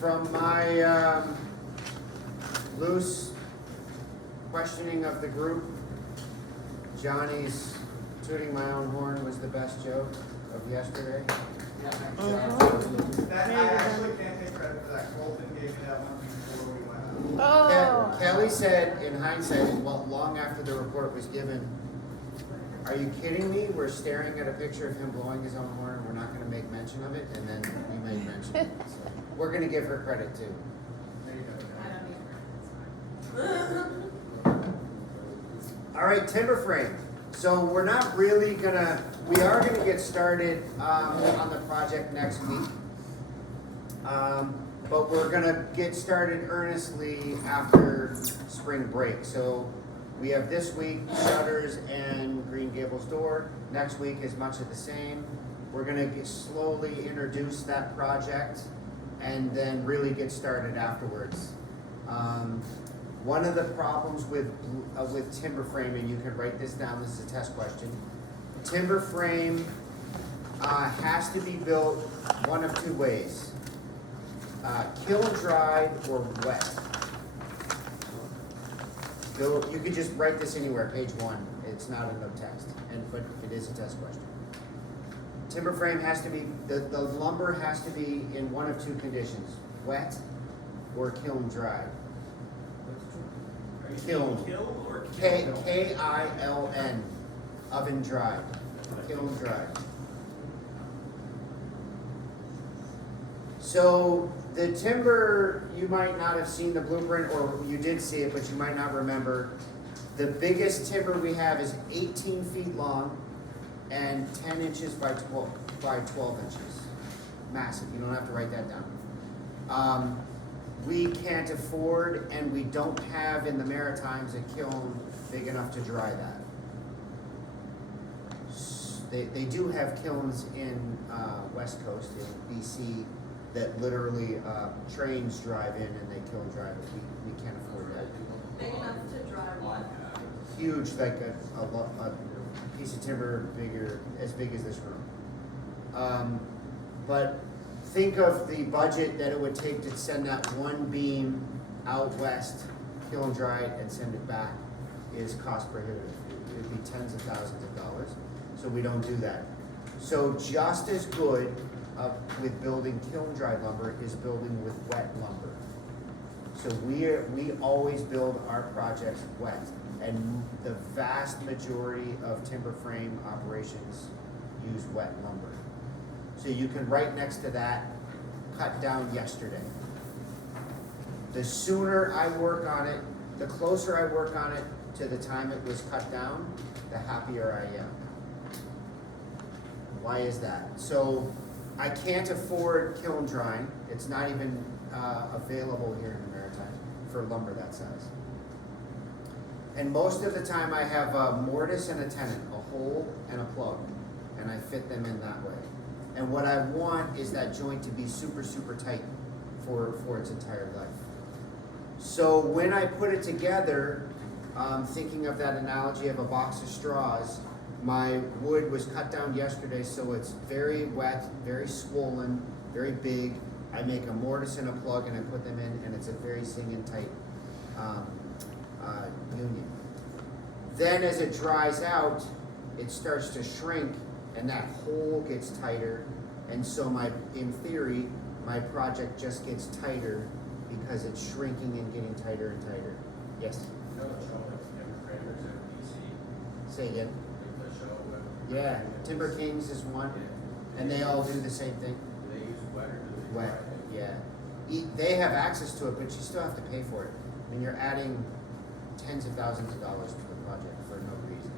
From my loose questioning of the group, Johnny's tooting my own horn was the best joke of yesterday. That, There I you go. actually can't take credit for that. Colton gave me that one before we went out. Oh. Kelly said, in hindsight, well, long after the report was given, "Are you kidding me? We're staring at a picture of him blowing his own horn, and we're not gonna make mention of it," and then we made mention of it. So we're gonna give her credit too. There you go. I don't need All right, timber frame. So we're not really gonna, we are gonna get started on the project next week. But we're gonna get started earnestly after spring break. So we have this week shutters and Green Gables door. Next week is much of the same. We're gonna slowly introduce that project and then really get started afterwards. One of the problems with timber frame, and you can write this down, this is a test question. Timber frame has to be built one of two ways. Kiln dried or wet. You could just write this anywhere, page 1. It's not in no text, but it is a test question. Timber frame has to be, the lumber has to be in one of two conditions, wet or kiln dried. Kiln. Kill or K-I-L-N, oven dried, kiln dried. So the timber, you might not have seen the blueprint, or you did see it, but you might not remember. The biggest timber we have is 18 feet long and 10 inches by 12 inches. Massive, you don't have to write that down. We can't afford, and we don't have in the Maritimes a kiln big enough to dry that. They do have kilns in West Coast, in BC, that literally trains drive in and they kiln dry, but we can't afford that. Big enough to dry one. Huge, like a piece of timber as big as this room. But think of the budget that it would take to send that one beam out west, kiln dry it, and send it back is cost prohibitive. It'd be tens of thousands of dollars, so we don't do that. So just as good with building kiln dry lumber is building with wet lumber. So we always build our projects wet, and the vast majority of timber frame operations use wet lumber. So you can write next to that, cut down yesterday. The sooner I work on it, the closer I work on it to the time it was cut down, the happier I am. Why is that? So I can't afford kiln drying. It's not even available here in the Maritimes for lumber that size. And most of the time I have a mortise and a tenon, a hole and a plug, and I fit them in that way. And what I want is that joint to be super, super tight for its entire life. So when I put it together, thinking of that analogy of a box of straws, my wood was cut down yesterday, so it's very wet, very swollen, very big. I make a mortise and a plug and I put them in, and it's a very singing tight union. Then as it dries out, it starts to shrink, and that hole gets tighter, and so in theory, my project just gets tighter because it's shrinking and getting tighter and tighter. Yes? You know the show with timber framers in BC? Say again? The show with. Yeah, Timber Kings is one, and they all do the same thing. Do they use wet or do they? Wet, yeah. They have access to it, but you still have to pay for it. And you're adding tens of thousands of dollars to the project for no reason.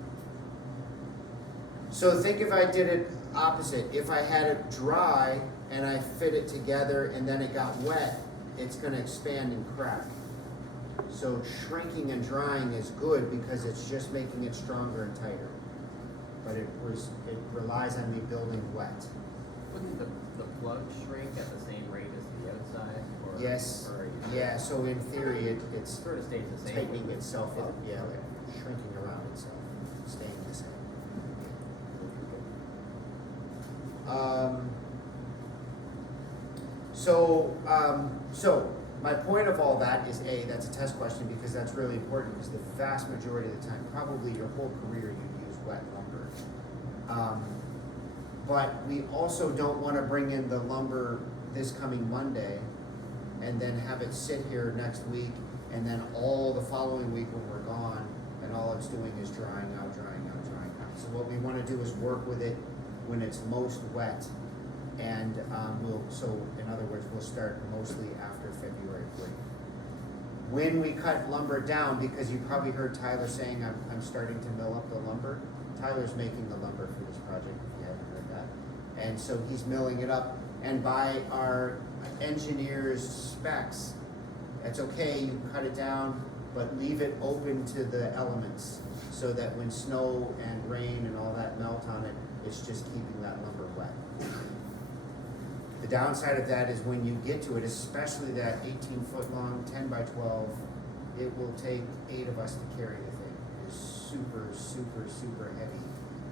So think if I did it opposite. If I had it dry and I fit it together and then it got wet, it's gonna expand and crack. So shrinking and drying is good because it's just making it stronger and tighter. But it relies on me building wet. Wouldn't the plug shrink at the same rate as the outside? Or, Yes, or yeah, so in theory, it's sort of stays the same. tightening itself up, yeah, like shrinking around itself, staying the same. So my point of all that is that's a test question because that's really important because the vast majority of the time, probably your whole career, you use wet lumber. But we also don't wanna bring in the lumber this coming Monday and then have it sit here next week and then all the following week when we're gone and all it's doing is drying out. So what we wanna do is work with it when it's most wet. And in other words, we'll start mostly after February break. When we cut lumber down, because you probably heard Tyler saying I'm starting to mill up the lumber. Tyler's making the lumber for this project, if you haven't heard that. And so he's milling it up, and by our engineer's specs, it's okay, you can cut it down, but leave it open to the elements, so that when snow and rain and all that melt on it, it's just keeping that lumber wet. The downside of that is when you get to it, especially that 18-foot long, 10 by 12, it will take 8 of us to carry the thing. It's super, super, super heavy.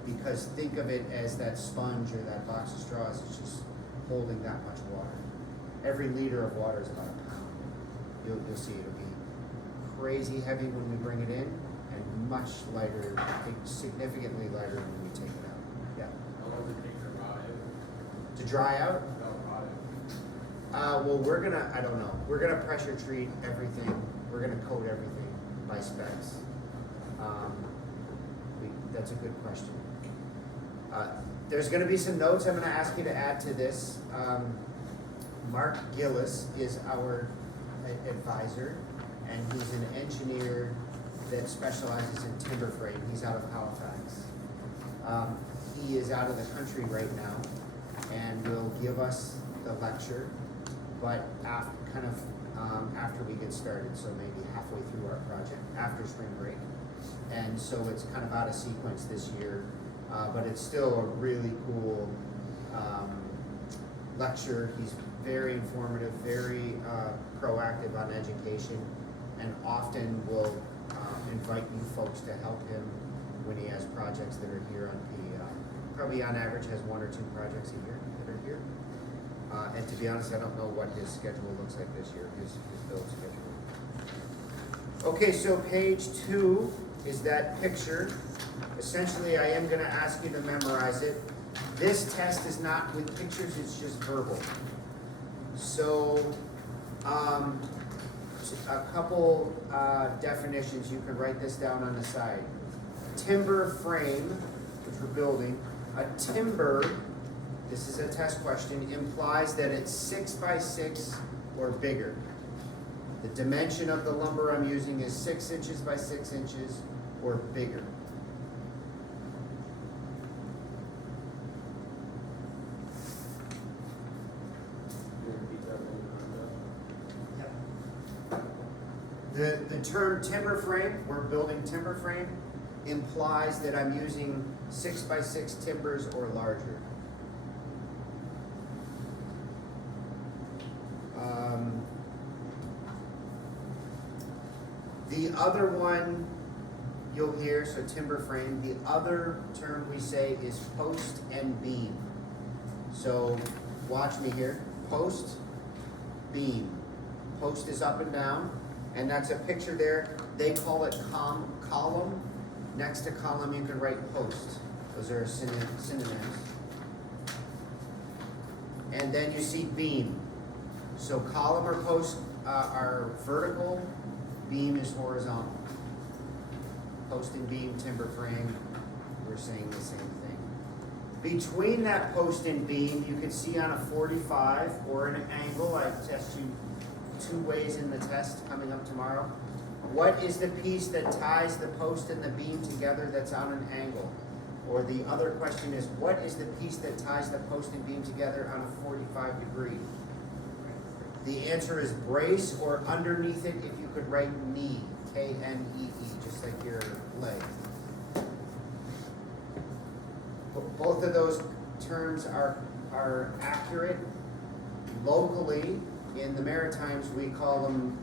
Because think of it as that sponge or that box of straws is just holding that much water. Every liter of water is about a pound. You'll see it'll be crazy heavy when we bring it in and much lighter, significantly lighter when we take it out. Yeah. How long does it take to rot To dry out? it? No, rot it. Well, I don't know, we're gonna pressure treat everything, we're gonna coat everything by specs. That's a good question. There's gonna be some notes I'm gonna ask you to add to this. Mark Gillis is our advisor, and he's an engineer that specializes in timber frame, he's out of Halifax. He is out of the country right now, and will give us the lecture, but after we get started, so maybe halfway through our project, after spring break. And so it's kind of out of sequence this year, but it's still a really cool lecture. He's very informative, very proactive on education, and often will invite new folks to help him when he has projects that are here on PEI. Probably on average has 1 or 2 projects a year that are here. And to be honest, I don't know what his schedule looks like this year, his build schedule. Okay, so page 2 is that picture. Essentially, I am gonna ask you to memorize it. This test is not with pictures, it's just verbal. So, a couple definitions, you can write this down on the side. Timber frame, which we're building, a timber, this is a test question, implies that it's 6 by 6 or bigger. The dimension of the lumber I'm using is 6 inches by 6 inches or bigger. The term timber frame, we're building timber frame, implies that I'm using 6 by 6 timbers or larger. The other one you'll hear, so timber frame, the other term we say is post and beam. So watch me here, post, beam. Post is up and down, and that's a picture there. They call it column. Next to column you can write post. Those are synonyms. And then you see beam. So column or post are vertical, beam is horizontal. Post and beam, timber frame, we're saying the same thing. Between that post and beam, you can see on a 45 or an angle, I test you 2 ways in the test coming up tomorrow. What is the piece that ties the post and the beam together that's on an angle? Or the other question is, what is the piece that ties the post and beam together on a 45 degree? The answer is brace, or underneath it, if you could write knee, K-N-E-E, just like your leg. Both of those terms are accurate. Locally, in the Maritimes, we call them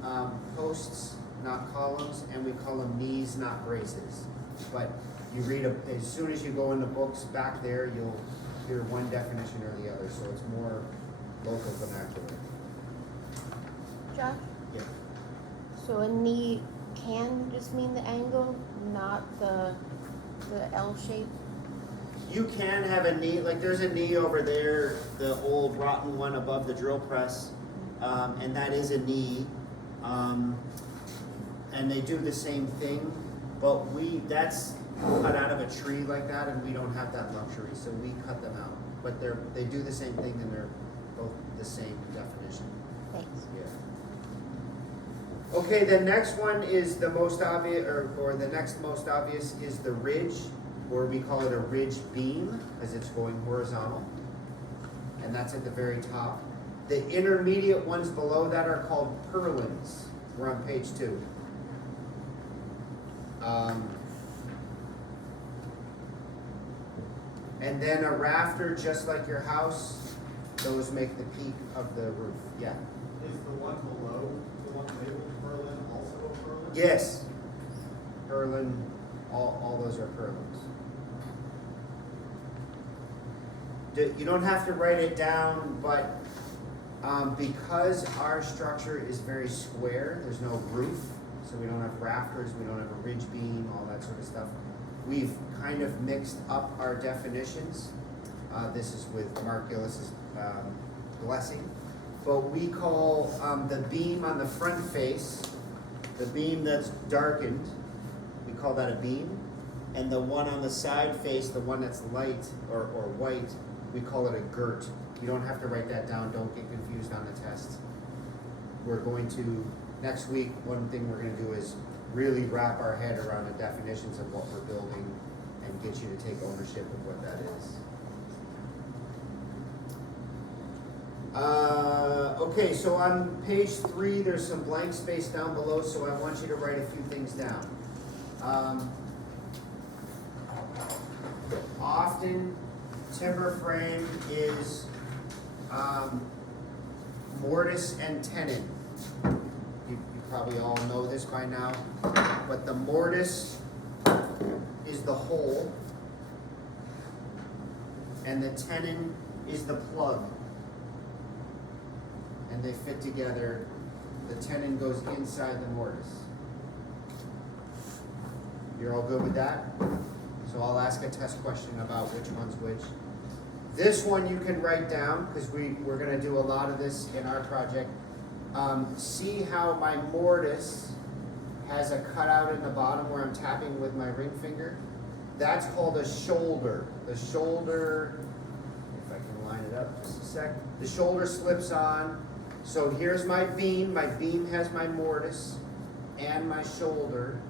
posts, not columns, and we call them knees, not braces. But you read, as soon as you go in the books back there, you'll hear one definition or the other, so it's more local vernacular. Josh? Yeah. So a knee can just mean the angle, not the L shape? You can have a knee, like there's a knee over there, the old rotten one above the drill press, and that is a knee. And they do the same thing, but that's cut out of a tree like that, and we don't have that luxury, so we cut them out. But they do the same thing, and they're both the same definition. Thanks. Yeah. Okay, the next one is the most obvious, or the next most obvious is the ridge, or we call it a ridge beam, because it's going horizontal. And that's at the very top. The intermediate ones below that are called purlins. We're on page 2. And then a rafter, just like your house, those make the peak of the roof. Yeah. Is the one below, the one labeled Berlin, also a Berlin? Yes. Purlin, all those are purlins. You don't have to write it down, but because our structure is very square, there's no roof, so we don't have rafters, we don't have a ridge beam, all that sort of stuff. We've kind of mixed up our definitions. This is with Mark Gillis's blessing. But we call the beam on the front face, the beam that's darkened, we call that a beam. And the one on the side face, the one that's light or white, we call it a girt. You don't have to write that down, don't get confused on the test. We're going to, next week, one thing we're gonna do is really wrap our head around the definitions of what we're building and get you to take ownership of what that is. Okay, so on page 3, there's some blank space down below, so I want you to write a few things down. Often, timber frame is mortise and tenon. You probably all know this by now, but the mortise is the hole, and the tenon is the plug. And they fit together. The tenon goes inside the mortise. You're all good with that? So I'll ask a test question about which one's which. This one you can write down, because we're gonna do a lot of this in our project. See how my mortise has a cutout in the bottom where I'm tapping with my ring finger? That's called a shoulder. The shoulder, if I can line it up just a sec. The shoulder slips on. So here's my beam has my mortise and my shoulder,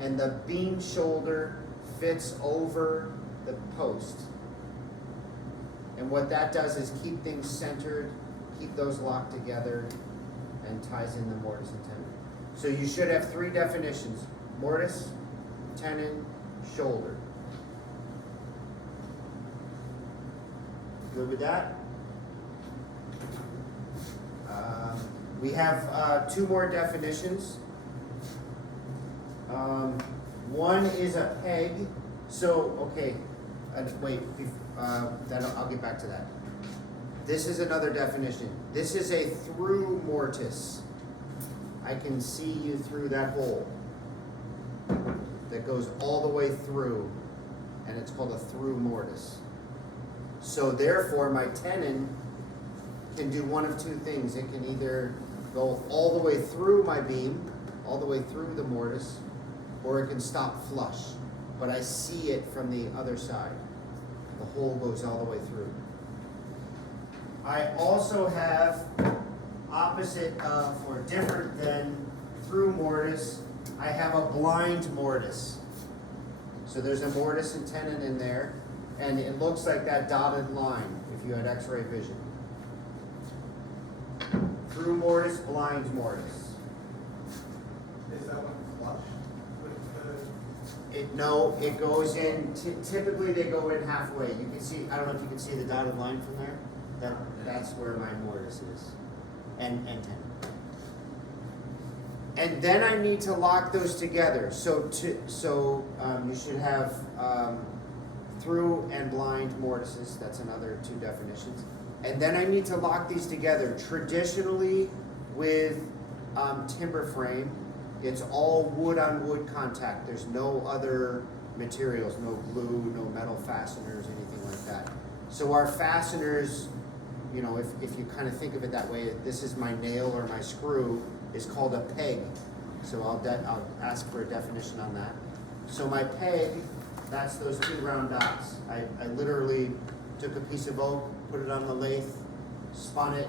and the beam shoulder fits over the post. And what that does is keep things centered, keep those locked together, and ties in the mortise and tenon. So you should have 3 definitions: mortise, tenon, shoulder. Good with that? We have 2 more definitions. One is a peg. So, okay, wait, I'll get back to that. This is another definition. This is a through mortise. I can see you through that hole that goes all the way through, and it's called a through mortise. So therefore, my tenon can do one of 2 things. It can either go all the way through my beam, all the way through the mortise, or it can stop flush. But I see it from the other side. The hole goes all the way through. I also have opposite of, or different than through mortise, I have a blind mortise. So there's a mortise and tenon in there, and it looks like that dotted line if you had X-ray vision. Through mortise, blind mortise. Is that one flush with the? No, it goes in, typically they go in halfway. You can see, I don't know if you can see the dotted line from there. That's where my mortise is, and tenon. And then I need to lock those together. So you should have through and blind mortises. That's another 2 definitions. And then I need to lock these together, traditionally with timber frame. It's all wood on wood contact. There's no other materials, no glue, no metal fasteners, anything like that. So our fasteners, you know, if you kind of think of it that way, this is my nail or my screw, is called a peg. So I'll ask for a definition on that. So my peg, that's those two round dots. I literally took a piece of oak, put it on the lathe, spun it,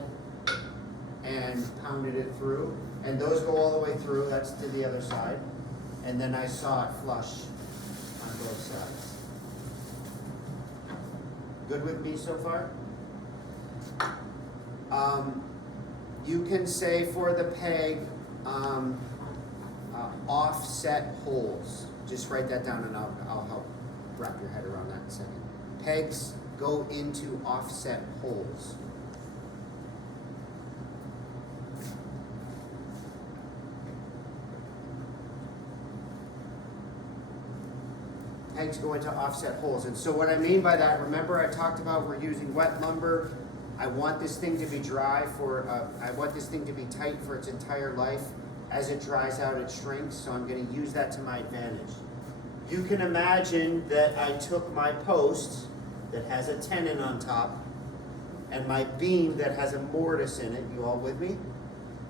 and pounded it through. And those go all the way through, that's to the other side. And then I saw it flush on both sides. Good with me so far? You can say for the peg, offset holes. Just write that down and I'll help wrap your head around that in a second. Pegs go into offset holes. Pegs go into offset holes. And so what I mean by that, remember I talked about we're using wet lumber. I want this thing to be dry I want this thing to be tight for its entire life. As it dries out, it shrinks, so I'm going to use that to my advantage. You can imagine that I took my post that has a tenon on top and my beam that has a mortise in it. You all with me?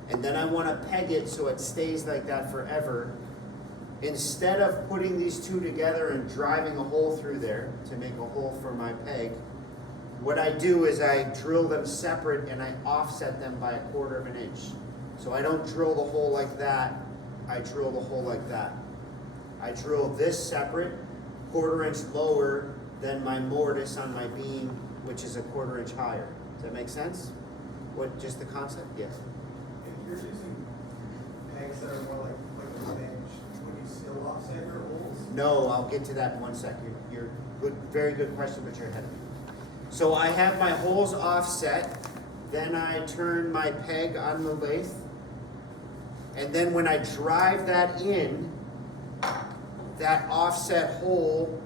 And then I want to peg it so it stays like that forever. Instead of putting these two together and driving a hole through there to make a hole for my peg, what I do is I drill them separate and I offset them by 1/4 of an inch. So I don't drill the hole like that, I drill the hole like that. I drill this separate, 1/4 inch lower than my mortise on my beam, which is 1/4 inch higher. Does that make sense? What, just the concept? Yes. If you're using pegs that are more like a bench, would you still offset your holes? No, I'll get to that in 1 second. You're good, very good question, but you're ahead of me. So I have my holes offset, then I turn my peg on the lathe, and then when I drive that in, that offset hole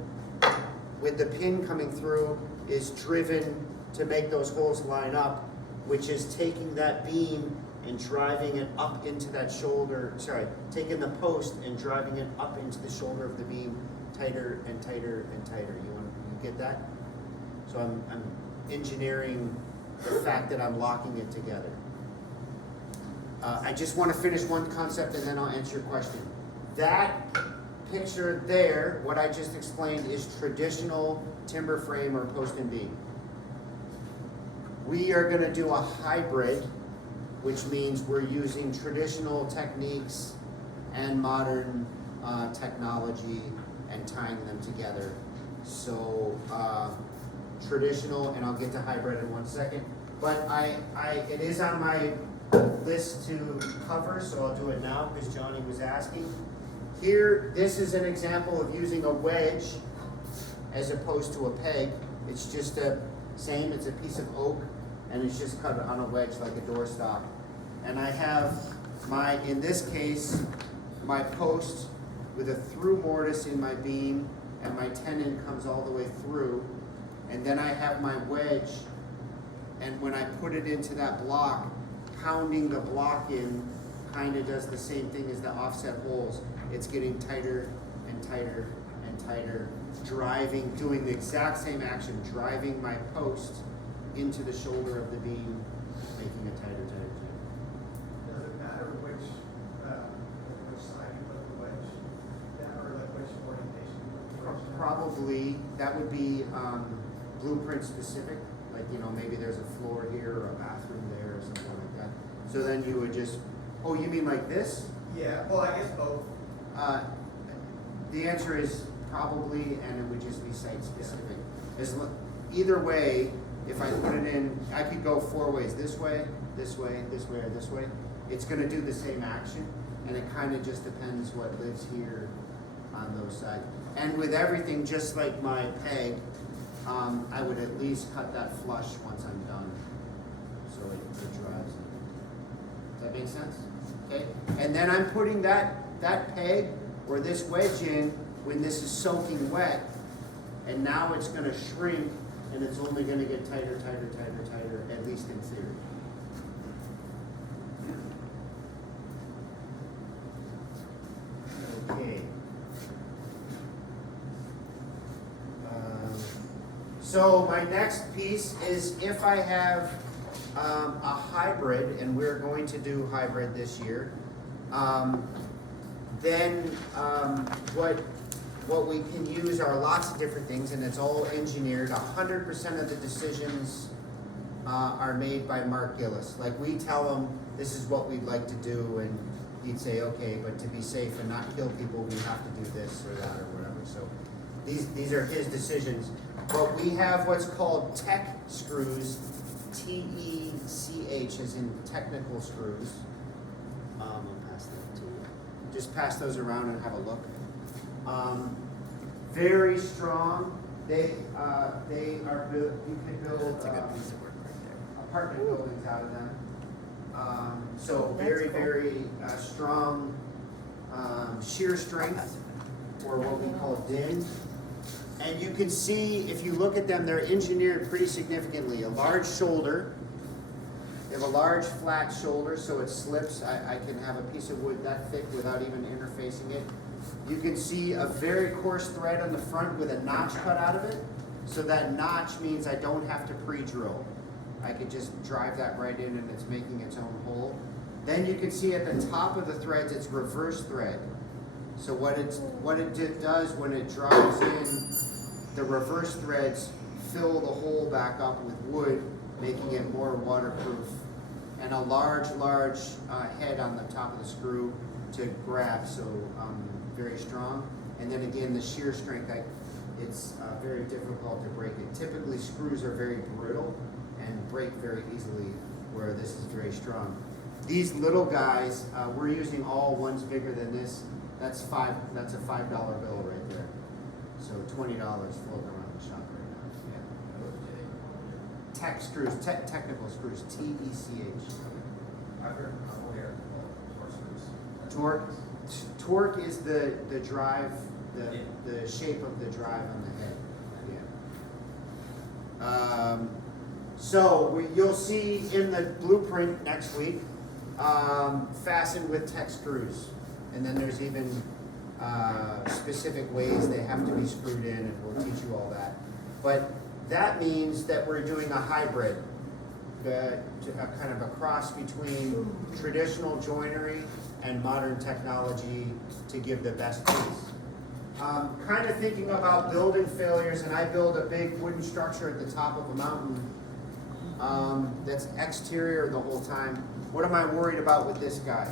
with the pin coming through is driven to make those holes line up, which is taking that beam and driving it up into that shoulder, taking the post and driving it up into the shoulder of the beam tighter and tighter and tighter. You get that? So I'm engineering the fact that I'm locking it together. I just want to finish one concept and then I'll answer your question. That picture there, what I just explained, is traditional timber frame or post and beam. We are going to do a hybrid, which means we're using traditional techniques and modern technology and tying them together. So traditional, and I'll get to hybrid in 1 second, but it is on my list to cover, so I'll do it now because Johnny was asking. Here, this is an example of using a wedge as opposed to a peg. It's just it's a piece of oak, and it's just cut on a wedge like a doorstop. And I have in this case, my post with a through mortise in my beam, and my tenon comes all the way through. And then I have my wedge, and when I put it into that block, pounding the block in kind of does the same thing as the offset holes. It's getting tighter and tighter and tighter, doing the exact same action, driving my post into the shoulder of the beam, making it tighter, tighter, tighter. Does it matter which side you put the wedge down, or like which orientation you put the wedge down? Probably, that would be blueprint specific, like, maybe there's a floor here or a bathroom there or something like that. So then you would just, oh, you mean like this? Yeah, well, I guess both. The answer is probably, and it would just be site specific. Either way, if I put it in, I could go 4 ways, this way, this way, this way, or this way. It's gonna do the same action, and it kind of just depends what lives here on those sides. And with everything, just like my peg, I would at least cut that flush once I'm done, so it drives. Does that make sense? Okay, and then I'm putting that peg or this wedge in when this is soaking wet, and now it's going to shrink, and it's only going to get tighter, tighter, tighter, tighter, at least in theory. Okay. So my next piece is if I have a hybrid, and we're going to do hybrid this year, then what we can use are lots of different things, and it's all engineered. 100% of the decisions are made by Mark Gillis. Like, we tell him this is what we'd like to do, and he'd say, okay, but to be safe and not kill people, we have to do this or that or whatever. So these are his decisions. But we have what's called tech screws, TECH, as in technical screws. I'll pass that to you. Just pass those around and have a look. Very strong. They are built. You can build That's a good piece of work right there. apartment buildings out of them. So That's very, cool. very strong shear strength, or what we call DIN. And you can see, if you look at them, they're engineered pretty significantly. A large shoulder. They have a large flat shoulder, so it slips. I can have a piece of wood that thick without even interfacing it. You can see a very coarse thread on the front with a notch cut out of it. So that notch means I don't have to pre-drill. I could just drive that right in and it's making its own hole. Then you can see at the top of the threads, it's reverse thread. So what it does when it drives in, the reverse threads fill the hole back up with wood, making it more waterproof. And a large head on the top of the screw to grab, so very strong. And then again, the shear strength, it's very difficult to break it. Typically, screws are very brittle and break very easily, where this is very strong. These little guys, we're using all ones bigger than this. That's a $5 bill right there. So $20 floating around the shop right now. Yeah. Tech screws, technical screws, TECH. I've heard, I'm only heard torque screws. Torque is the drive, the shape of the drive on the head. Yeah. So you'll see in the blueprint next week, fastened with tech screws. And then there's even specific ways they have to be screwed in, and we'll teach you all that. But that means that we're doing a hybrid, a kind of a cross between traditional joinery and modern technology to give the best piece. Kind of thinking about building failures, and I build a big wooden structure at the top of a mountain that's exterior the whole time. What am I worried about with this guy?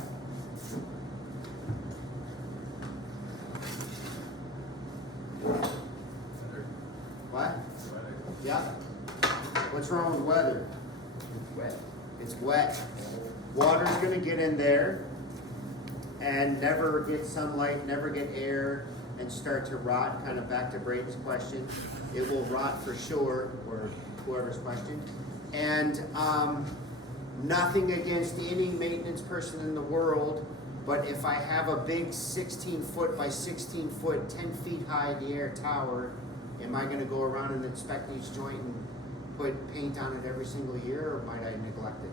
What? Yeah. What's wrong with weather? It's wet. It's wet. Water's gonna get in there and never get sunlight, never get air, and start to rot, kind of back to Braden's question. It will rot for sure, or whoever's question. And nothing against any maintenance person in the world, but if I have a big 16 foot by 16 foot, 10 feet high in the air tower, am I gonna go around and inspect each joint and put paint on it every single year, or might I neglect it?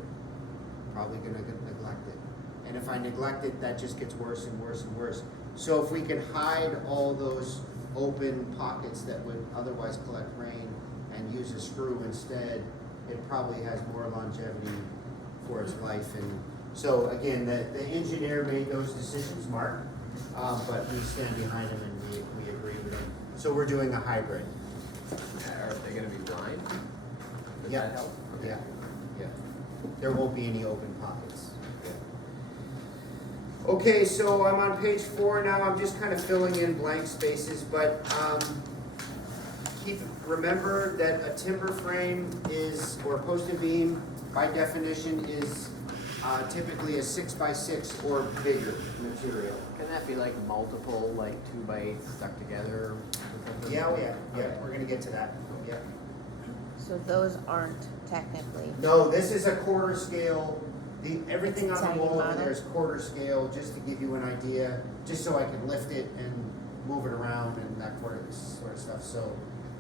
Probably gonna neglect it. And if I neglect it, that just gets worse and worse and worse. So if we can hide all those open pockets that would otherwise collect rain and use a screw instead, it probably has more longevity for its life. And so again, the engineer made those decisions, Mark, but we stand behind him and we agree with him. So we're doing a hybrid. Are they gonna be blind? Does Yeah. that help? Okay. Yeah. There won't be any open pockets. Okay, so I'm on page 4 now. I'm just kind of filling in blank spaces, but remember that a timber frame is, or post and beam, by definition, is typically a 6x6 or bigger material. Can that be like multiple, like 2x8 stuck together? or something? Yeah, we're gonna get to that. Yeah. So those aren't technically. No, this is a quarter scale. Everything on the Tiny wall over model? there is quarter scale, just to give you an idea, just so I can lift it and move it around and that sort of stuff. So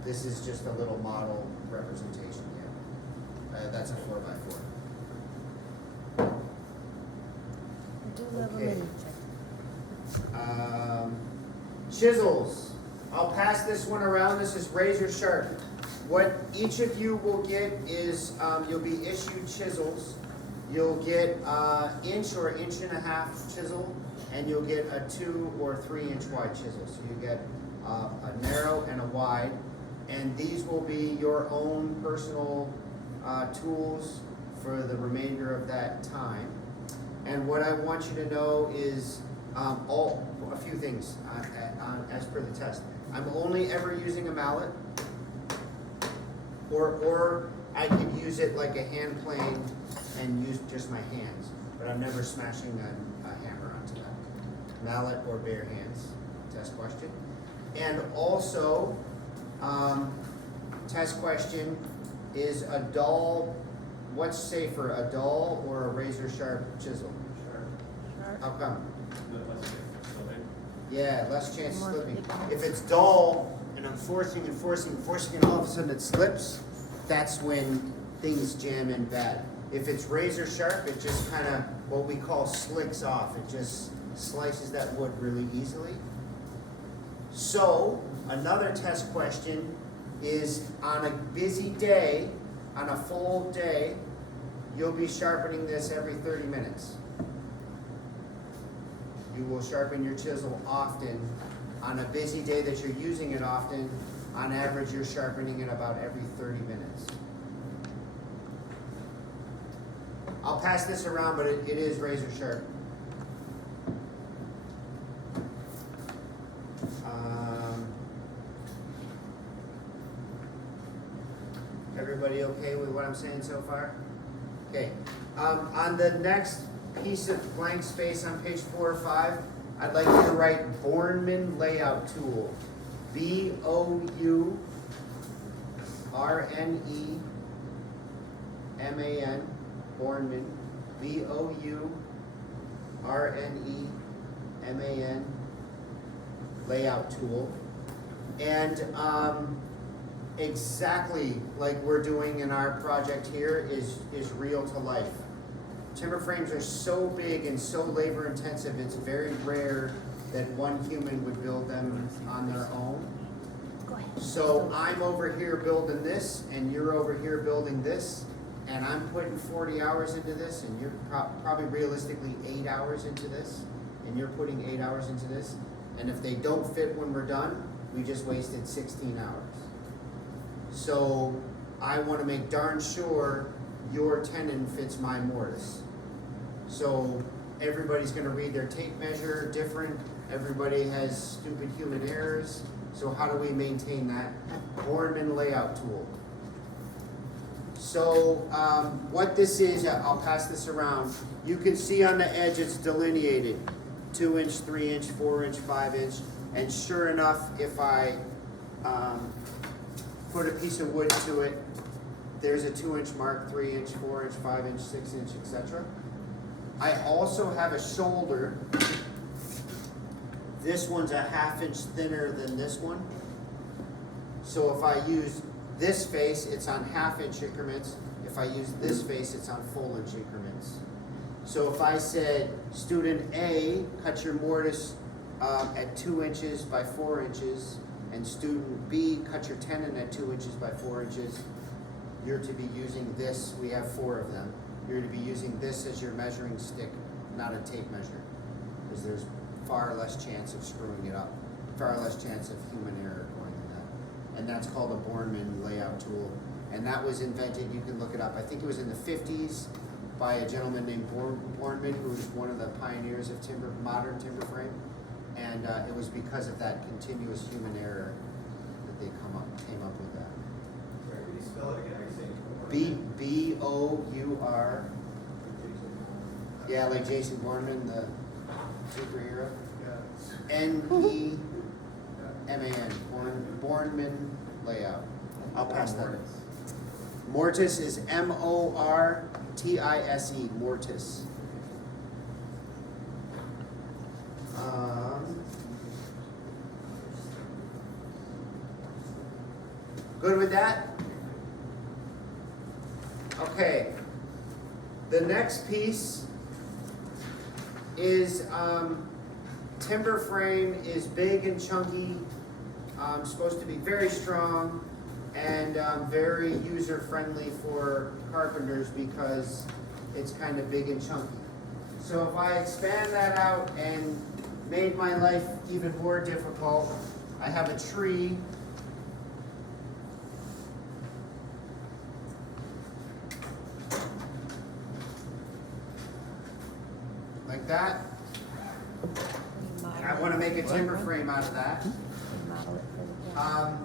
this is just a little model representation, yeah. That's a 4x4. I do love a Okay. miniature. Chisels. I'll pass this one around. This is razor sharp. What each of you will get is, you'll be issued chisels. You'll get inch or inch and a half chisel, and you'll get a 2 or 3 inch wide chisel. So you get a narrow and a wide, and these will be your own personal tools for the remainder of that time. And what I want you to know is a few things as per the test. I'm only ever using a mallet, or I could use it like a hand plane and use just my hands, but I'm never smashing a hammer onto that. Mallet or bare hands, test question. And also, test question, is a dull, what's safer, a dull or a razor sharp chisel? Sharp. How come? So Yeah, less chance of More slipping. people. If it's dull and I'm forcing and all of a sudden it slips, that's when things jam in bad. If it's razor sharp, it just kind of, what we call slicks off. It just slices that wood really easily. So, another test question is, on a busy day, on a full day, you'll be sharpening this every 30 minutes. You will sharpen your chisel often. On a busy day that you're using it often, on average, you're sharpening it about every 30 minutes. I'll pass this around, but it is razor sharp. Everybody okay with what I'm saying so far? Okay. On the next piece of blank space on page 4 or 5, I'd like you to write Bornman layout tool. B-O-U-R-N-E-M-A-N, Bornman, B-O-U-R-N-E-M-A-N, layout tool. And exactly like we're doing in our project here is real to life. Timber frames are so big and so labor intensive, it's very rare that one human would build them on their own. Go ahead. So I'm over here building this, and you're over here building this, and I'm putting 40 hours into this, and you're probably realistically 8 hours into this, and you're putting 8 hours into this. And if they don't fit when we're done, we just wasted 16 hours. So I want to make darn sure your tenon fits my mortise. So everybody's going to read their tape measure different. Everybody has stupid human errors. So how do we maintain that? Bornman layout tool. So what this is, I'll pass this around. You can see on the edge it's delineated. 2 inch, 3 inch, 4 inch, 5 inch. And sure enough, if I put a piece of wood to it, there's a 2 inch mark, 3 inch, 4 inch, 5 inch, 6 inch, etc. I also have a shoulder. This one's a 1/2 inch thinner than this one. So if I use this face, it's on 1/2 inch increments. If I use this face, it's on full inch increments. So if I said, student A, cut your mortise at 2 inches by 4 inches, and student B, cut your tenon at 2 inches by 4 inches, you're to be using this. We have 4 of them. You're to be using this as your measuring stick, not a tape measure, because there's far less chance of screwing it up, far less chance of human error going in that. And that's called a Bornman layout tool. And that was invented, you can look it up, I think it was in the 50s by a gentleman named Bornman, who was one of the pioneers of modern timber frame. And it was because of that continuous human error that they came up with that. Sorry, could you spell it again? Are you saying? B-O-U-R, yeah, like Jason Bourne, the superhero. N-E-M-A-N, Bornman layout. I'll pass that. Mortise is M-O-R-T-I-S-E, mortise. Good with that? Okay. The next piece is timber frame is big and chunky, supposed to be very strong, and very user-friendly for carpenters because it's kind of big and chunky. So if I expand that out and made my life even more difficult, I have a tree. Like that, and I want to make a timber frame out of that. Model it for the camera.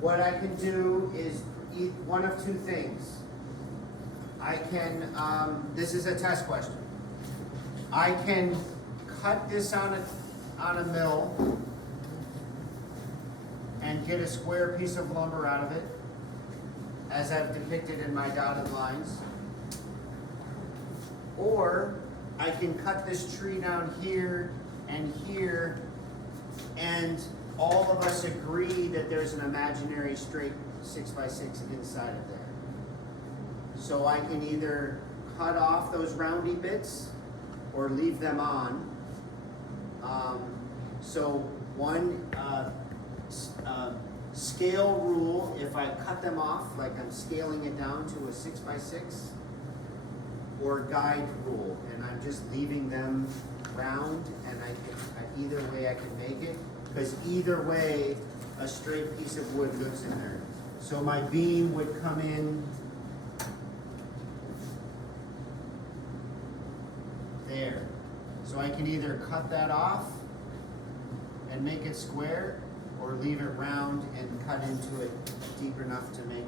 What I can do is one of two things. I can, this is a test question. I can cut this on a mill and get a square piece of lumber out of it, as I've depicted in my dotted lines. Or I can cut this tree down here, and all of us agree that there's an imaginary straight 6x6 inside of there. So I can either cut off those roundy bits or leave them on. So one scale rule, if I cut them off, like I'm scaling it down to a 6x6, or guide rule, and I'm just leaving them round, and either way I can make it, because either way, a straight piece of wood goes in there. So my beam would come in there. So I can either cut that off and make it square, or leave it round and cut into it deep enough to make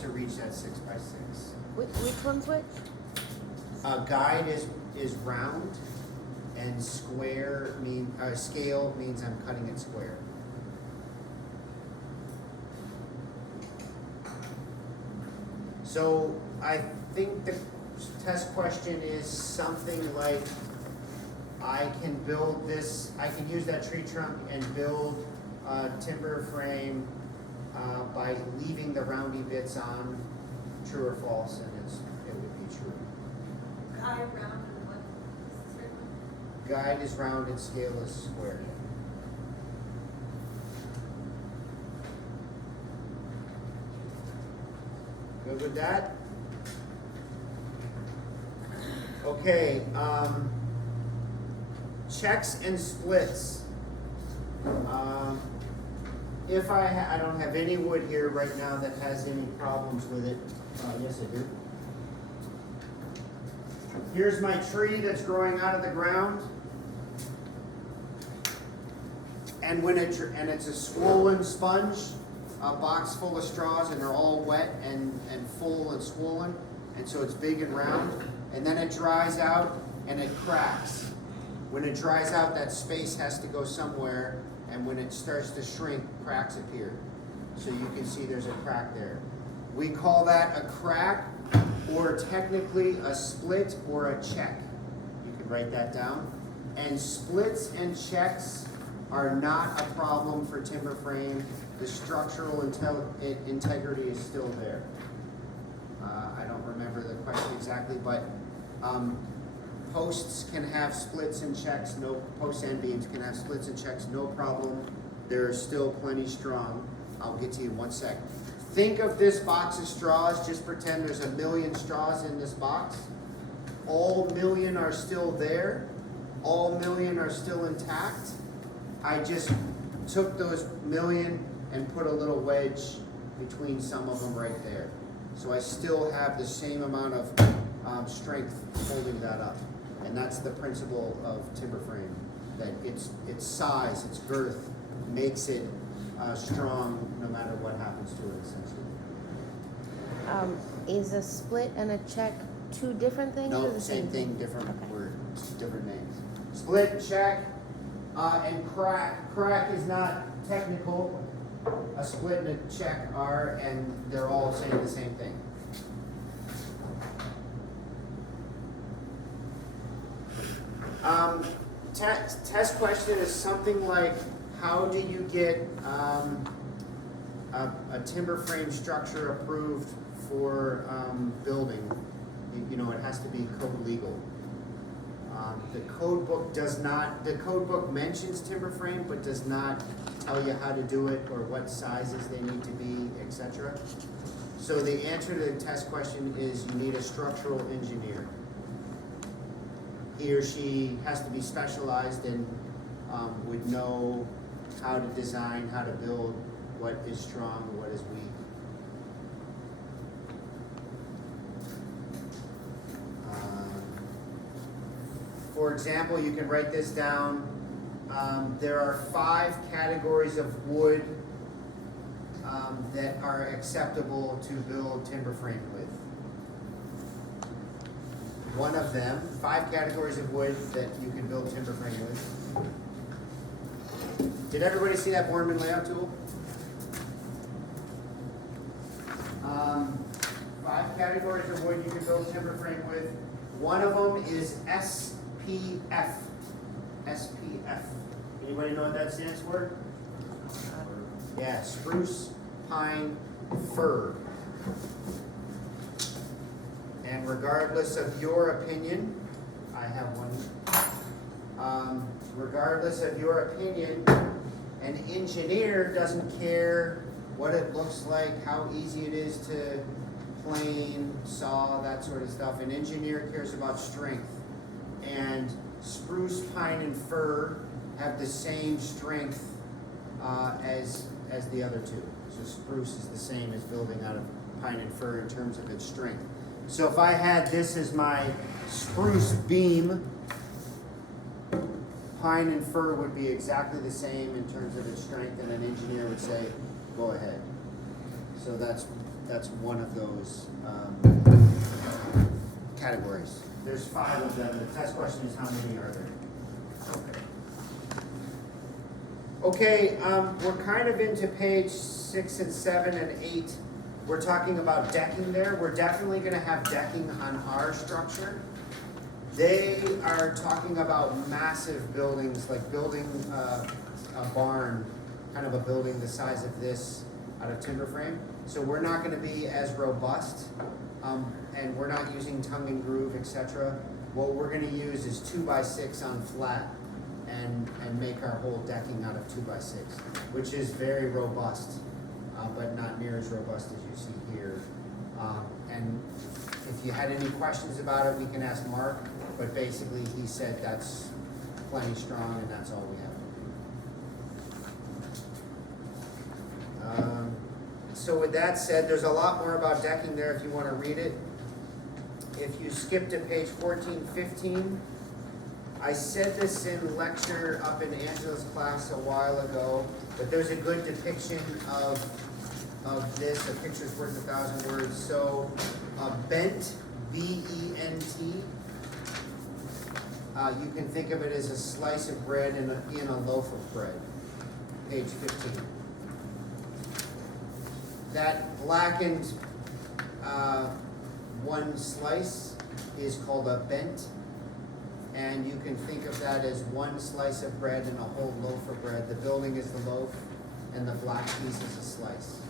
to reach that 6x6. Which one's which? Guide is round, and square scale means I'm cutting it square. So I think the test question is something like, I can build this, I can use that tree trunk and build a timber frame by leaving the roundy bits on, true or false, and it would be true. Guide round and what? Circle? Guide is round and scale is square. Good with that? Okay, checks and splits. If I don't have any wood here right now that has any problems with it. Yes, I do. Here's my tree that's growing out of the ground. And and it's a swollen sponge, a box full of straws, and they're all wet and full and swollen. And so it's big and round. And then it dries out and it cracks. When it dries out, that space has to go somewhere, and when it starts to shrink, cracks appear. So you can see there's a crack there. We call that a crack, or technically a split or a check. You can write that down. And splits and checks are not a problem for timber frame. The structural integrity is still there. I don't remember the question exactly, but posts can have splits and checks, posts and beams can have splits and checks, no problem. They're still plenty strong. I'll get to you in 1 sec. Think of this box of straws, just pretend there's 1,000,000 straws in this box. All 1,000,000 are still there. All 1,000,000 are still intact. I just took those 1,000,000 and put a little wedge between some of them right there. So I still have the same amount of strength holding that up. And that's the principle of timber frame, that its size, its girth makes it strong no matter what happens to it, essentially. Is a split and a check two different things or No, the same thing, different Okay. word, different names. Split, check, and crack. Crack is not technical. A split and a check are, and they're all saying the same thing. Test question is something like, how do you get a timber frame structure approved for building? You know, it has to be code legal. The code book mentions timber frame, but does not tell you how to do it or what sizes they need to be, etc. So the answer to the test question is you need a structural engineer. He or she has to be specialized and would know how to design, how to build, what is strong, what is weak. For example, you can write this down. There are 5 categories of wood that are acceptable to build timber frame with. One of them, 5 categories of wood that you can build timber frame with. Did everybody see that Bornemann layout tool? 5 categories of wood you can build timber frame with. One of them is SPF. SPF. Anybody know what that stands for? Yeah, spruce, pine, fir. And regardless of your opinion, I have one. Regardless of your opinion, an engineer doesn't care what it looks like, how easy it is to plane, saw, that sort of stuff. An engineer cares about strength. And spruce, pine, and fir have the same strength as the other two. So spruce is the same as building out of pine and fir in terms of its strength. So if I had this as my spruce beam, pine and fir would be exactly the same in terms of its strength, and an engineer would say, go ahead. So that's one of those categories. There's 5 of them. The test question is how many are there? Okay, we're kind of into page 6 and 7 and 8. We're talking about decking there. We're definitely going to have decking on our structure. They are talking about massive buildings, like building a barn, kind of a building the size of this out of timber frame. So we're not going to be as robust, and we're not using tongue and groove, etc. What we're going to use is 2x6 on flat, and make our whole decking out of 2x6, which is very robust, but not near as robust as you see here. And if you had any questions about it, we can ask Mark, but basically he said that's plenty strong and that's all we have to do. So with that said, there's a lot more about decking there if you want to read it. If you skip to page 14, 15, I said this in lecture up in Angela's class a while ago, but there's a good depiction of this. A picture's worth 1,000 words. So bent, B-E-N-T, you can think of it as a slice of bread in a loaf of bread. Page 15. That blackened one slice is called a bent. And you can think of that as one slice of bread and a whole loaf of bread. The building is the loaf, and the black piece is a slice.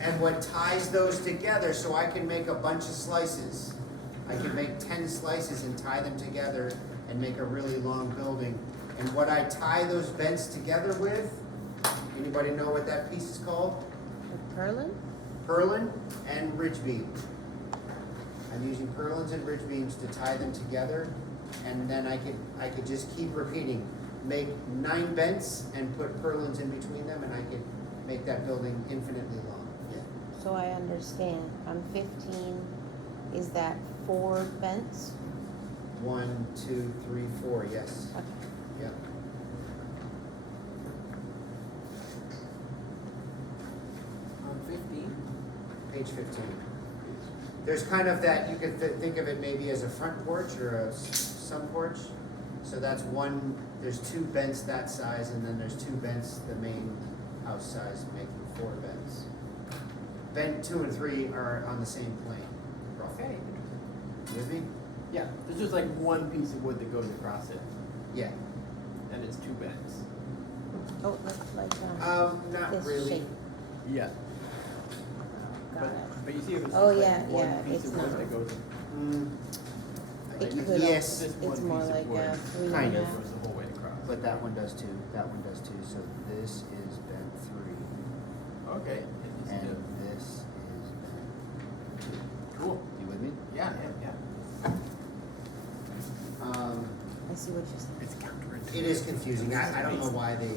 And what ties those together, so I can make a bunch of slices. I can make 10 slices and tie them together and make a really long building. And what I tie those bents together with, anybody know what that piece is called? Purlin? Purlin and ridge beam. I'm using purlins and ridge beams to tie them together. And then I could just keep repeating. Make 9 bents and put purlins in between them, and I could make that building infinitely long. Yeah. So I understand. On 15, is that 4 bents? 1, 2, 3, 4. Yes. Okay. Yeah. On 15? Page 15. There's kind of that, you could think of it maybe as a front porch or a sun porch. So that's one, there's 2 bents that size, and then there's 2 bents the main house size, making 4 bents. Bent 2 and 3 are on the same plane, roughly. Okay. You with me? Yeah, there's just like one piece of wood that goes across it, Yeah. and it's 2 bends. Oh, like Not this really. shape. Yeah. Got it. But you see if it's Oh, just yeah, like one yeah, piece it's of wood not. that goes. Mm, It Like, could yes, also, This it's one more piece of like wood a 3.5. Kind of. Goes the whole way across. but that one does too, that one does too, so this is bent 3, Okay, it is and good. this is bent 2. Cool. You with me? Yeah, yeah, yeah. I see what you're saying. It's counterintuitive. It is confusing, I don't know why they.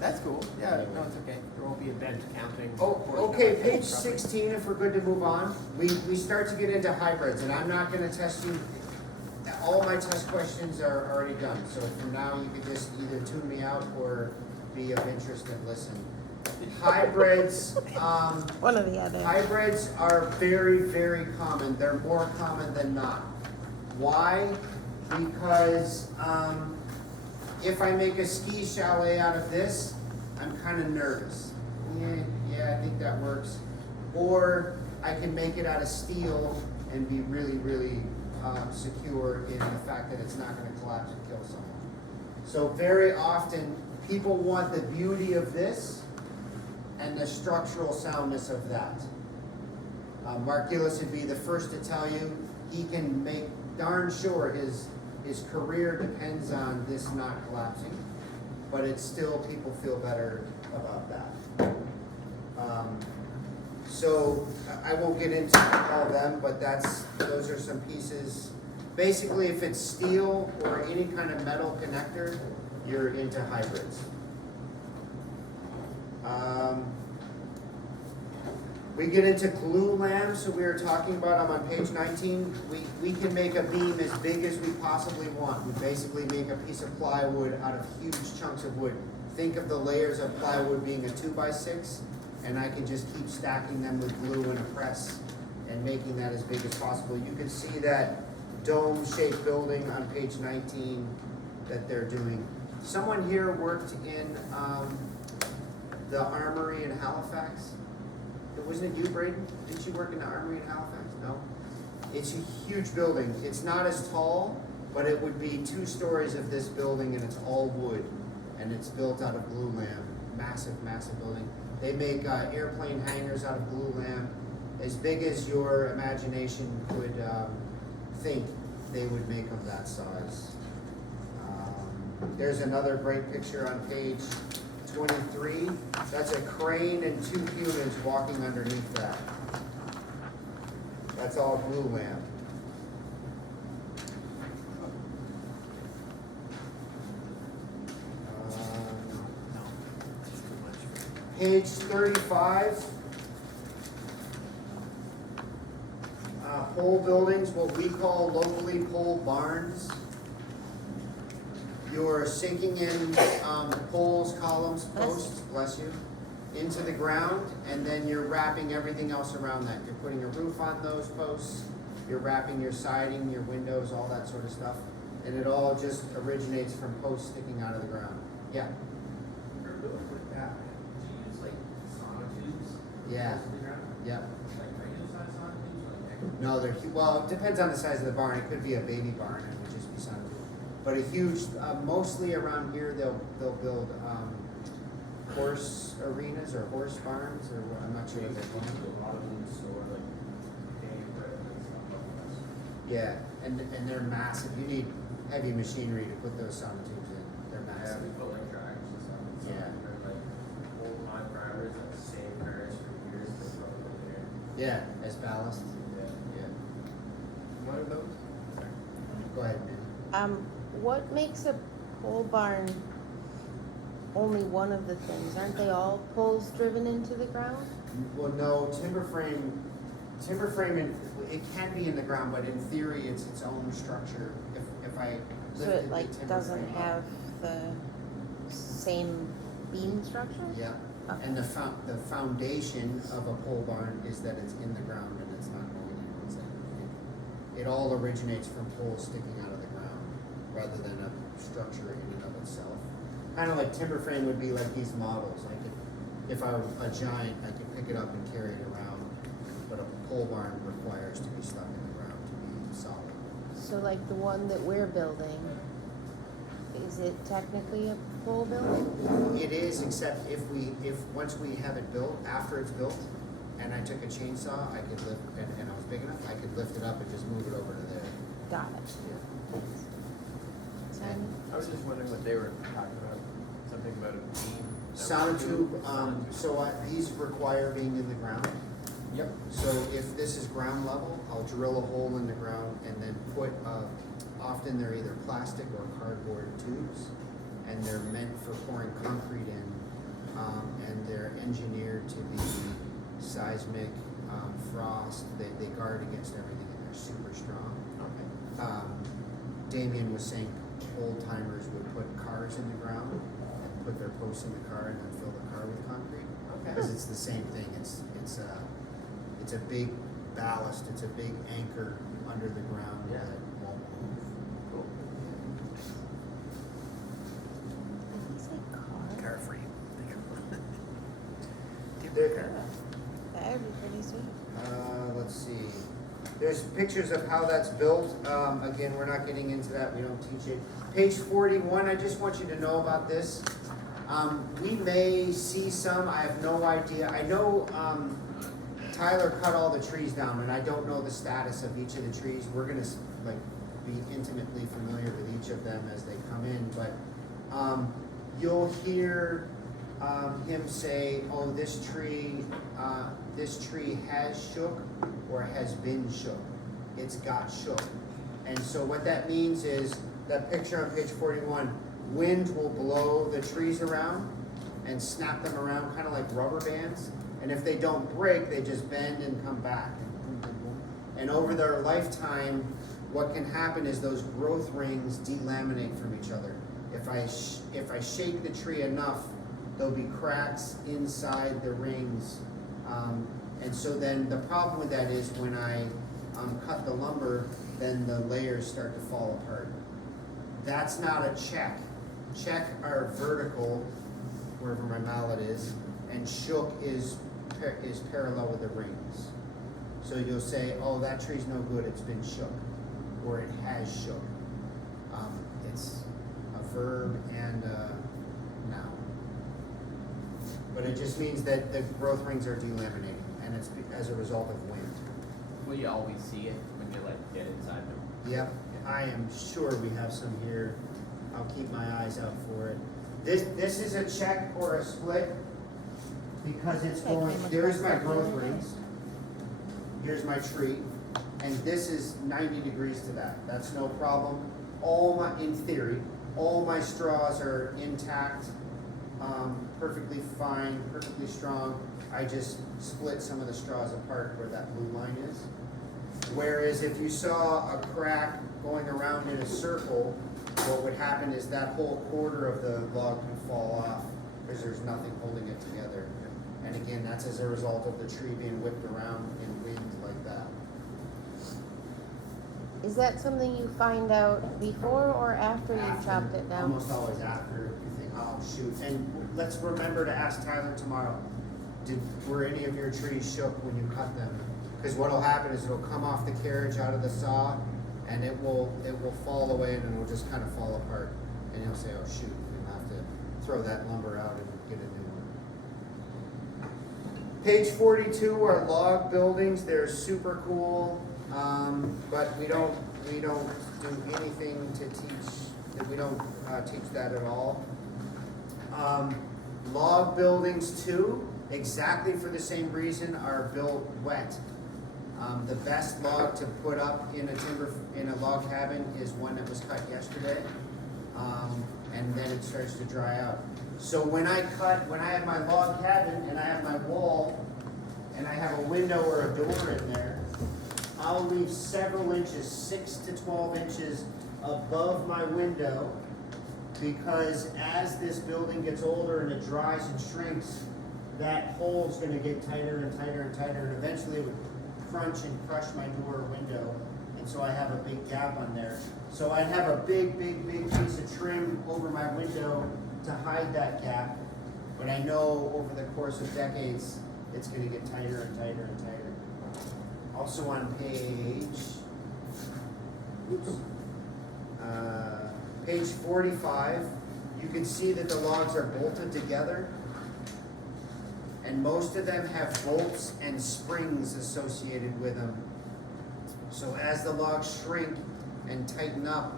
That's cool. Yeah, no, it's okay. There won't be a bent counting. Oh, okay, page 16, if we're good to move on, we start to get into hybrids, and I'm not gonna test you, all my test questions are already done, so from now you can just either tune me out or be of interest and listen. Hybrids, One or the other. hybrids are very, very common, they're more common than not. Why? Because, if I make a ski chalet out of this, I'm kind of nervous. Yeah, I think that works. Or I can make it out of steel and be really, really secure in the fact that it's not going to collapse and kill someone. So very often, people want the beauty of this and the structural soundness of that. Mark Gillis would be the first to tell you he can make darn sure his career depends on this not collapsing, but it's still, people feel better about that. So I won't get into all of them, but those are some pieces. Basically, if it's steel or any kind of metal connector, you're into hybrids. We get into glue lamps, so we were talking about, I'm on page 19, we can make a beam as big as we possibly want. We basically make a piece of plywood out of huge chunks of wood. Think of the layers of plywood being a 2x6, and I can just keep stacking them with glue and a press and making that as big as possible. You can see that dome-shaped building on page 19 that they're doing. Someone here worked in the Armory in Halifax. Wasn't it you, Braden? Did you work in the Armory in Halifax? No? It's a huge building. It's not as tall, but it would be 2 stories of this building, and it's all wood, and it's built out of glue lam. Massive, massive building. They make airplane hangars out of glue lam. As big as your imagination could think, they would make them that size. There's another great picture on page 23, that's a crane and 2 humans walking underneath that. That's all glue lamp. Page 35. Pole buildings, what we call locally pole barns. You're sinking in poles, columns, posts, bless you, into the ground, and then you're wrapping everything else around that. You're putting a roof on those posts, you're wrapping your siding, your windows, all that sort of stuff, and it all just originates from posts sticking out of the ground. Yeah, For a building like that, do you use like sonotubes? Yeah. Close to the ground? yeah. Like regular size sonotubes or like? No, well, it depends on the size of the barn. It could be a baby barn, it would just be sonotube. But a huge, mostly around here, they'll build horse arenas or horse barns, or I'm not sure what they're called. A lot of them store like hay equipment and stuff like that. Yeah, and they're massive. You need heavy machinery to put those sonotubes in. They're Yeah, massive. we put like drivers and stuff. And stuff. Yeah. They're like old time drivers that same cars for years. They probably live there. Yeah, as ballast. Yeah. Yeah. What are those? Go ahead. What makes a pole barn only one of the things? Aren't they all poles driven into the ground? Well, no, timber frame, it can be in the ground, but in theory, it's its own structure. If I So lifted it the like timber doesn't frame up. have the same beam structure? Yeah, Okay. and the foundation of a pole barn is that it's in the ground and it's not going anywhere. It all originates from poles sticking out of the ground rather than a structure in and of itself. Kind of like timber frame would be like these models. I could, if I were a giant, I could pick it up and carry it around, but a pole barn requires to be stuck in the ground to be solid. So like the one that we're building, is it technically a pole building? It is, except if once we have it built, after it's built, and I took a chainsaw, I could lift, and I was big enough, I could lift it up and just move it over to there. Got it. Thanks. Sandy? I was just wondering what they were talking about, something about a beam. Sonotube, these require being in the ground. Yep. So if this is ground level, I'll drill a hole in the ground and then put, often they're either plastic or cardboard tubes, and they're meant for pouring concrete in, and they're engineered to be seismic, frost, they guard against everything, and they're super strong. Okay. Damien was saying old timers would put cars in the ground and put their posts in the car and then fill the car with concrete. Because it's the same thing, it's a big ballast, it's a big anchor under the ground Yeah. that won't move. Cool. Did he say car? Car free. There- That'd be pretty sweet. Let's see. There's pictures of how that's built. Again, we're not getting into that. We don't teach it. Page 41, I just want you to know about this. We may see some, I have no idea. I know Tyler cut all the trees down, and I don't know the status of each of the trees. We're gonna be intimately familiar with each of them as they come in, but you'll hear him say, "Oh, this tree has shook or has been shook. It's got shook." And so what that means is that picture on page 41, wind will blow the trees around and snap them around kind of like rubber bands. And if they don't break, they just bend and come back. And over their lifetime, what can happen is those growth rings delaminate from each other. If I shake the tree enough, there'll be cracks inside the rings. And so then the problem with that is when I cut the lumber, then the layers start to fall apart. That's not a check. Check are vertical, wherever my mallet is, and shook is parallel with the rings. So you'll say, "Oh, that tree's no good, it's been shook," or "it has shook." It's a verb and a noun. But it just means that the growth rings are delaminating, and it's as a result of wind. Will you always see it when you get inside them? Yep, I am sure we have some here. I'll keep my eyes out for it. This is a check or a split because it's Okay, going, came there's my across that the growth other day. rings. Here's my tree, and this is 90 degrees to that. That's no problem. In theory, all my straws are intact, perfectly fine, perfectly strong. I just split some of the straws apart where that blue line is. Whereas if you saw a crack going around in a circle, what would happen is that whole quarter of the log can fall off because there's nothing holding it together. And again, that's as a result of the tree being whipped around in wind like that. Is that something you find out before or after you After, chopped it down? Almost always after you think, "Oh, shoot." And let's remember to ask Tyler tomorrow, were any of your trees shook when you cut them? Because what'll happen is it'll come off the carriage out of the saw, and it will fall away, and it'll just kind of fall apart. And he'll say, "Oh, shoot," and have to throw that lumber out and get a new one. Page 42 are log buildings. They're super cool, but we don't do anything to teach. We don't teach that at all. Log buildings too, exactly for the same reason, are built wet. The best log to put up in a log cabin is one that was cut yesterday, and then it starts to dry out. So when I have my log cabin and I have my wall, and I have a window or a door in there, I'll leave several inches, 6 to 12 inches above my window, because as this building gets older and it dries and shrinks, that hole's gonna get tighter and tighter and tighter, and eventually it would crunch and crush my door or window, and so I have a big gap on there. So I'd have a big piece of trim over my window to hide that gap, but I know over the course of decades, it's gonna get tighter and tighter and tighter. Also on page 45, you can see that the logs are bolted together, and most of them have bolts and springs associated with them. So as the logs shrink, and tighten up,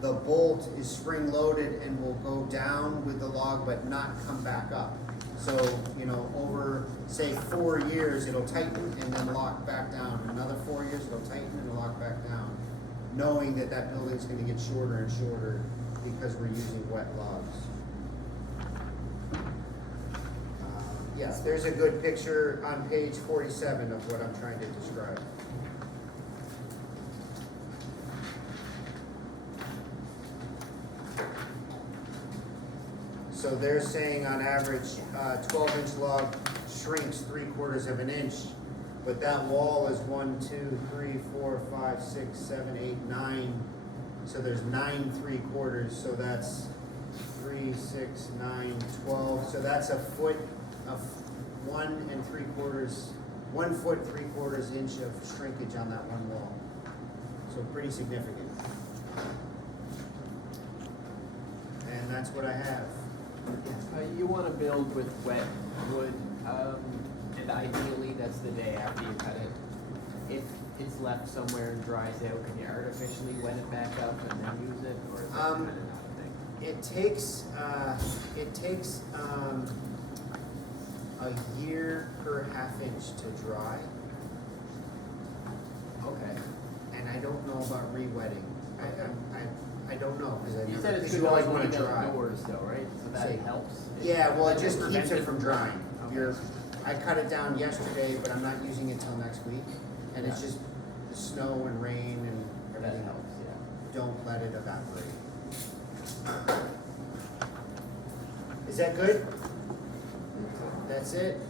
the bolt is spring loaded and will go down with the log but not come back up. So, you know, over, say, 4 years, it'll tighten and then lock back down. Another 4 years, it'll tighten and lock back down, knowing that that building's gonna get shorter and shorter because we're using wet logs. Yes, there's a good picture on page 47 of what I'm trying to describe. So they're saying on average, 12-inch log shrinks 3/4 of an inch, but that wall is 1, 2, 3, 4, 5, 6, 7, 8, 9. So there's 9 3/4, so that's 3, 6, 9, 12. So that's a foot of 1 3/4, 1 foot 3/4 inch of shrinkage on that one wall. So pretty significant. And that's what I have. You wanna build with wet wood, and ideally, that's the day after you cut it. If it's left somewhere and dries out, can you artificially wet it back up and then use it, or is that kinda not a thing? It takes a year per half inch to dry, Okay. and I don't know about re-wetting. I don't know, cause I You never, said it's cause good you to always like wanna leave dry. outdoors though, right? So that Say- helps? Yeah, well, it Does just keeps prevent it from drying. Okay. I cut it down yesterday, but I'm not using it till next week, and it's Yeah. just the snow and rain and That everything else. helps, yeah. Don't let it evaporate. Is that good? That's it?